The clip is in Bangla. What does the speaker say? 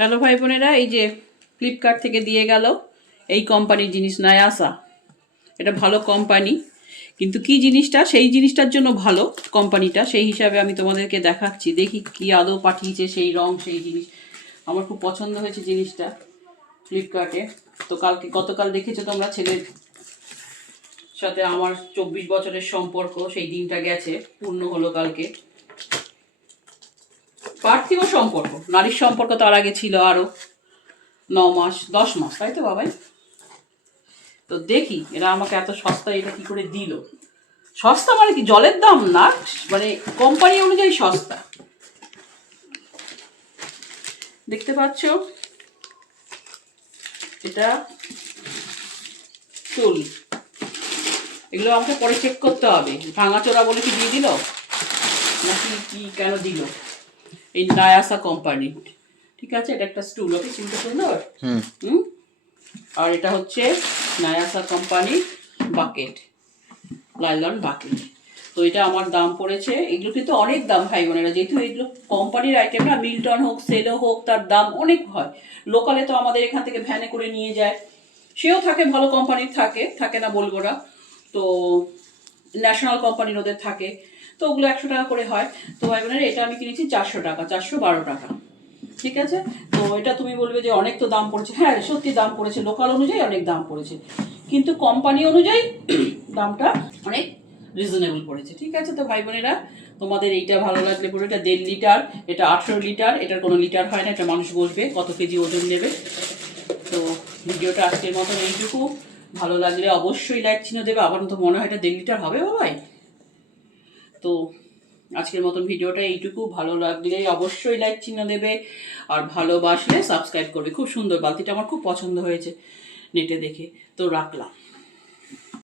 হ্যালো ভাই বোনেরা, এই যে ফ্লিপকার্ট থেকে দিয়ে গেল এই কোম্পানির জিনিস নায়াসা। এটা ভালো কোম্পানি, কিন্তু কি জিনিসটা সেই জিনিসটার জন্য ভালো কোম্পানিটা, সেই হিসাবে আমি তোমাদেরকে দেখাচ্ছি। দেখি কি আদৌ পাঠিয়েছে, সেই রং সেই জিনিস। আমার খুব পছন্দ হয়েছে জিনিসটা ফ্লিপকার্টে। তো গতকাল দেখেছো তোমরা, ছেলের সাথে আমার 24 বছরের সম্পর্ক, সেই দিনটা গেছে, পূর্ণ হলো কালকে। পার্থিব সম্পর্ক, নারীর সম্পর্ক তার আগে ছিল আরো 9 মাস 10 মাস, তাই তো বাবাই? তো দেখি এরা আমাকে এত সস্তা এটা কি করে দিল। সস্তা মানে কি জলের দাম না, মানে কোম্পানি অনুযায়ী সস্তা। দেখতে পাচ্ছ, এটা চুল। এগুলো আমাকে পরে চেক করতে হবে, ভাঙাচোরা বলে কি দিয়ে দিল নাকি কি কেন দিল। এই নায়াসা কোম্পানি, ঠিক আছে। এটা একটা স্টুল, ওকে, চিন্তা সুন্দর। আর এটা হচ্ছে নায়াসা কোম্পানি বাকেট, লাইলন বাকেট। তো এটা আমার দাম পড়েছে, এগুলো কিন্তু অনেক দাম ভাই বোনেরা, যেহেতু এগুলো কোম্পানির আইটেম না, মিল্টন হোক সেলো হোক, তার দাম অনেক হয়। লোকালে তো আমাদের এখান থেকে ভ্যানে করে নিয়ে যায়, সেও থাকে, ভালো কোম্পানির থাকে, থাকে না বলবো না। তো ন্যাশনাল কোম্পানির ওদের থাকে, তো ওগুলো 100 টাকা করে হয়। তো ভাই বোনেরা, এটা আমি কিনেছি 400 টাকা, 412 টাকা, ঠিক আছে। তো এটা তুমি বলবে যে অনেক তো দাম পড়েছে, হ্যাঁ সত্যি দাম পড়েছে, লোকাল অনুযায়ী অনেক দাম পড়েছে, কিন্তু কোম্পানি অনুযায়ী দামটা অনেক রিজনেবল পড়েছে, ঠিক আছে। তো ভাই বোনেরা, তোমাদের এইটা ভালো লাগলে পুরো, এটা 1.5 লিটার, এটা 18 লিটার, এটার কোনো লিটার হয় না, এটা মানুষ বসবে কত কেজি ওজন নেবে। তো ভিডিওটা আজকের মতন এইটুকু। ভালো লাগলে অবশ্যই লাইক চিহ্ন দেবে। আমার তো মনে হয় এটা 1.5 লিটার হবে বাবাই। তো আজকের মতন ভিডিওটা এইটুকু। ভালো লাগলে অবশ্যই লাইক চিহ্ন দেবে, আর ভালোবাসলে সাবস্ক্রাইব করবে। খুব সুন্দর বালতিটা, আমার খুব পছন্দ হয়েছে নেটে দেখে, তো রাখলাম।